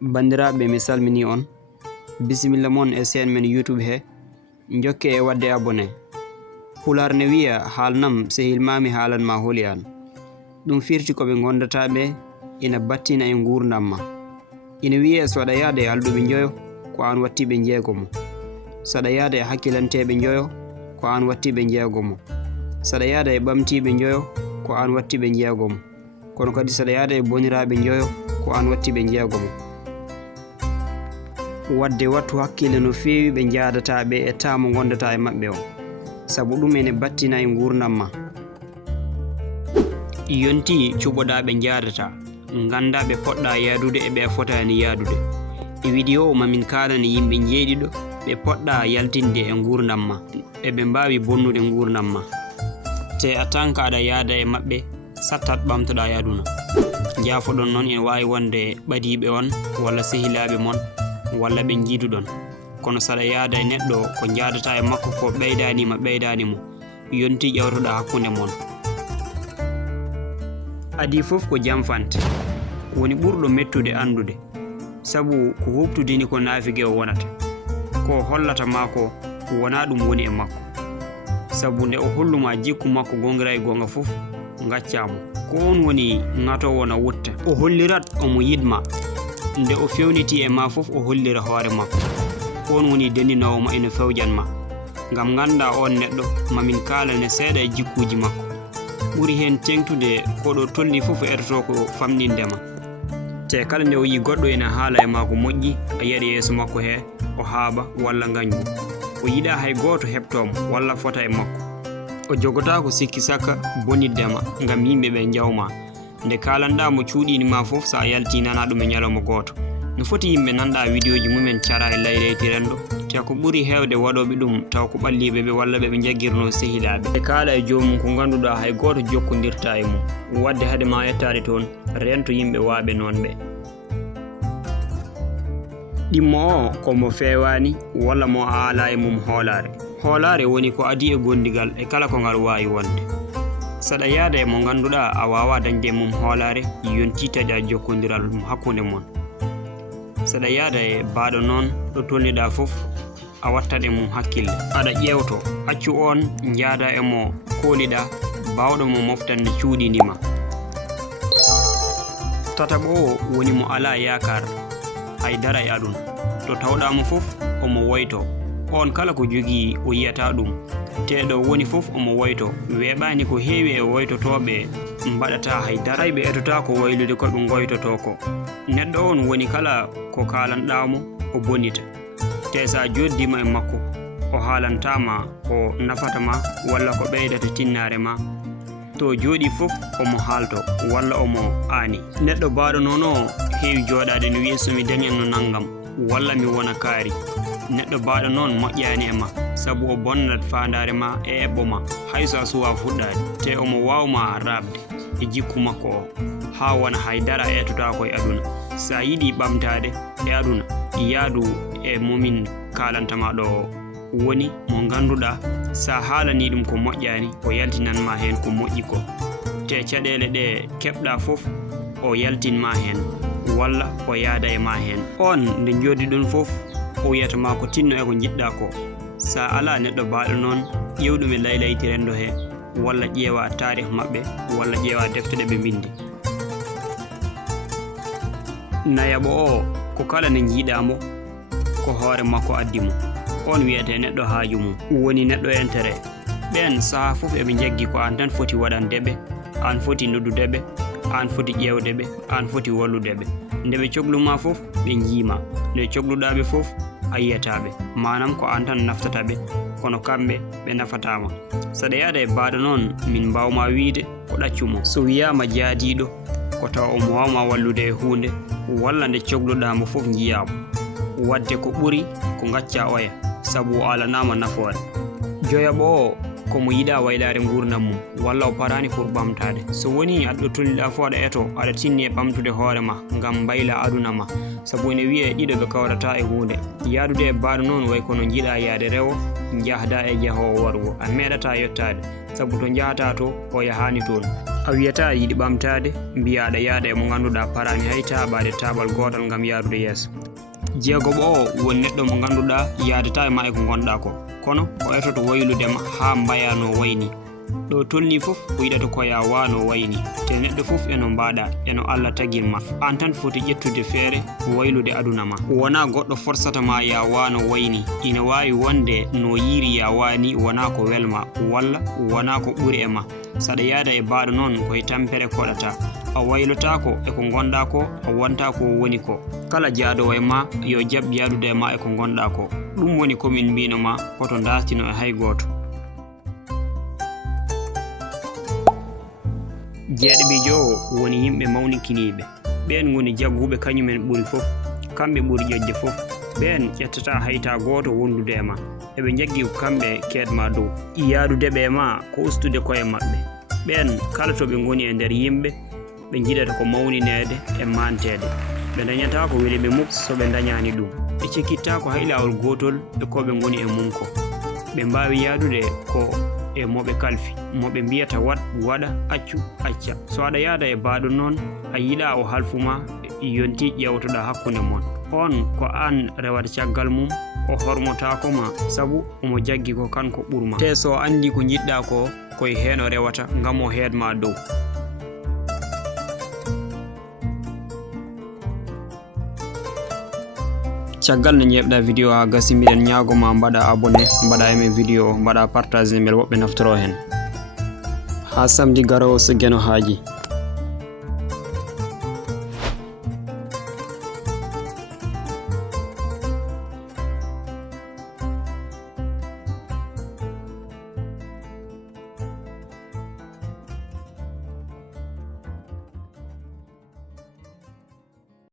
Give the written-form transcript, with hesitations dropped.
Bandiraɓe mi salmini on. Bisimilla mon e sen men YouTube he. Jokke e wadde abonné. Pular ne wiya haalnam sehil mami haalanma holi an. Ɗum firti ko ɓe gondataɓe ina battina e gurdam ma. Ina wiye soɗa yaada e alɗuɓe joyo ko an wattiɓe jeegomo. Saɗa yaada e hakkilanteɓe joyo ko an wattiɓe jeegomo. Saɗa yaada e ɓamtiɓe joyo ko an wattiɓe jeegomo. Kono kadi saɗa yaada e boniraɓe joyo ko an wattiɓe jeegomo. Wadde wattu hakkille no feewi ɓe jaadataɓe e tamo gondata e maɓɓe o, sabu ɗum ene battina e gurdam ma. Yonti cuɓoɗaɓe jaadata ganda ɓe poɗɗa yaadude e ɓe fotani yaadude. E vidéo o mamin kalani yimɓe jeeɗiɗo ɓe poɗɗa yaltinde e gurdam ma eɓe mbawi bonnude gurdam ma. Te a tanka aɗa yaada e maɓɓe sattat ɓamtoɗa e aduna. Jaafoɗon noon ene wawi wonde ɓadiɓe on walla sehilaɓe mon walla ɓe jiiduɗon. Kono saɗa yaada e neɗɗo ko jaadata e makko ko ɓeydanimo yonti ƴewtoɗa hakkude mon. Adi fof ko jamfante woni ɓurɗo mettude andude, sabu ko huɓtudini ko naafige o wonata. Ko hollata mako wona ɗum woni e makko, sabu nde o holluma jikku makko gongira e gonga fof gaccamo. Ko on woni ngatowo no wutta. O hollirat omo yidma. Nde o fewniti e ma fof o hollira hoore makko. On woni deninowo ma ina fewjanma. Ngam ganda on neɗɗo mamin kalane seeɗa e jikkuji makko. Ɓuri hen tengtude koɗo tolni fof ertoto ko famɗindema. Te kala nde o yi goɗɗo ina haala e ma ko moƴƴi a yiyaɗ yeeso makko he o haaba walla gañgu. O yiɗa hay goto heɓtomo walla fota e makko. O jogota ko sikki sakka boniddema ngam yimɓeɓe jawma. Nde kalanɗa mo cuuɗinima fof sa yalti nana ɗum e ñalawma goto. No foti yimɓe nanɗa vidéoji mumen cara e layreytiren ɗo, te ko ɓuri hewde waɗoɓe ɗum taw ko ɓalliɓeɓe walla ɓeɓe jaggirno sehilaɓe. E kaala e jomum ko ganduɗa hay goto jokkodirta e mum. Wadde haade ma yettade toon rento yimɓe waaɓe noon ɓe. Ɗimmo o komo fewani walla mo aala e mum hoolare. Hoolare woni ko adi e gondigal e kala ko ngal wawi wonde. Saɗa yaada e mo ganduɗa a wawa dañde mum hoolare yonti taƴa jokkodiral hakkude mon. Saɗa yaada e baɗo noon ɗo tolniɗa fof a wattat e mum hakkille. Aɗa ƴewto accu on jaada e mo koliɗa bawɗo mo moftande cuuɗinima. Tataɓo o woni mo ala yakar haydara e aduna. To tawɗamo fof omo woyto. On kala ko jogui o yiyata ɗum. Teɗo woni fof omo woyto. Weɓani ko heewi e woytotoɓe mbaɗata haydara. Hayɓe etota ko waylude koɓe goytoto ko. Neɗɗo on woni kala ko kalanɗamo o bonita. Te sa joddima e makko o haalantama ko nafatama walla ko ɓeydata tinnare ma, to jooɗi fof omo haalto walla omo aani. Neɗɗo baɗo noon o heewi joɗade no wiya somi dañan no naggam walla mi wona kaari. Neɗɗo baɗo noon moƴƴani e ma, sabu o bonnat fandare ma e eɓɓo ma hayso a suwa fuɗɗade. Te omo wawma rabde e jikku makko o ha wona haydara etota koye aduna. Sa yiɗi ɓamtade e aduna yaadu e momin kalantama ɗo woni mo ganduɗa sa haalani ɗum ko moƴƴani o yaltinanma hen ko moƴƴi ko. Te caɗele ɗe keɓɗa fof o yaltinma hen walla o yaada e ma hen. On nde jooɗiɗon fof o wiyatama ko tinno e ko jiɗɗa ko. Sa ala neɗɗo baɗo noon ƴewɗum e laylaytiren ɗo he walla ƴeewa tarih maɓɓe walla ƴeewa defte ɗe ɓe bindi. Nayaɓo o ko kala nde jiiɗamo ko hoore makko addimo. On wiyete neɗɗo haaju mum woni neɗɗo intérêt. Ɓen saaha fof eɓe jaggi ko an tan foti waɗandeɓe, an foti noddudeɓe, an foti ƴewdeɓe, an foti walludeɓe. Nde ɓe cohluma fof ɓe jiima. Nde cohluɗaɓe fof a yiyataɓe, manam ko an tan naftataɓe kono kamɓe ɓe nafatama. Saɗa yaada e baɗo noon min mbawma wiide ko ɗaccumo. So wiyama jaadiɗo ko tawa omo wawma wallude e hunde walla nde cohluɗamo fof jiyamo. Wadde ko ɓuri ko gacca oya, sabu o alanama nafoore. Joyaɓo o komo yiɗa waylare gurdam mum walla o parani pour ɓamtade. So woni aɗa tolniɗa fo aɗa eto aɗa tinni e ɓamtude hoore ma ngam bayla aduna ma, sabu ene wiye ɗiɗo ɓe kawrata e hunde. Yaadude e baɗo noon way kono jiiɗa yaade rewo jahda e jahowo wargo. A meɗata yettade sabu to jahata to o yahani toon. a wiyata a yiɗi ɓamtade mbiya aɗa yaada e mo ganduɗa parani hay taɓade taɓal gotal gam yarude yeeso. jeegoɓo o woni neɗɗo mo ganduɗa yadata e ma e ko gonɗa ko, kono o etoto wayludema ha mbaya no wayni. ɗo tolni fof o yiɗata ko ya wano wayni, te neɗɗo fof eno mbaɗa eno Allah taginma, an tan foti ƴettude feere waylude aduna ma. wona goɗɗo forsata ma ya wano wayni, ina wawi wonde no yiri ya wani wona ko welma walla wona ko ɓuuri e ma. saɗa yaada e baɗo noon koye tampere koɗata, a waylotako e ko gonɗa ko, a wonta ko woni ko. kala jaadowo e ma yo jaɓ jaadude e ma e ko gonɗa ko. ɗum woni komin mbinoma koto dartino e hay goto. jeeɗiɓijo o woni yimɓe mawnikiniɓe, ɓen goni jagguɓe kañumen ɓuuri fof, kamɓe ɓuuri ƴoƴde fof. ɓen ƴettata hayta goto wondude e ma, eɓe jaggi ko kamɓe keedma dow. yaadudeɓe e ma ko ustude koye maɓɓe. ɓen kala to ɓe goni e nder yimɓe ɓe jiɗata ko mawninede e mantede, ɓe dañata ko weli ɓe muk so ɓe dañani ɗum. ɓe cekkitta ko hay lawol gotol e ko ɓe goni e mum ko. ɓe mbawi yaadude ko e moɓe kalfi, moɓe mbiyata wat waɗa, accu acca. so aɗa yaada e baɗo noon a yiɗa o halfuma yonti ƴewtoɗa hakkude mon. on ko an rewata caggal mum, o hormotakoma saabu omo jaggi ko kanko ɓurma. te so andi ko jiɗɗa ko koye hen o rewata gam o heedma dow. caggal nde jeɓɗa vidéo ha gasi, miɗen ñagoma mbaɗa abonné, mbaɗa aimé vidéo, mbaɗa partage bel woɓɓe naftoro hen. ha samedi garowo so gueno haaji.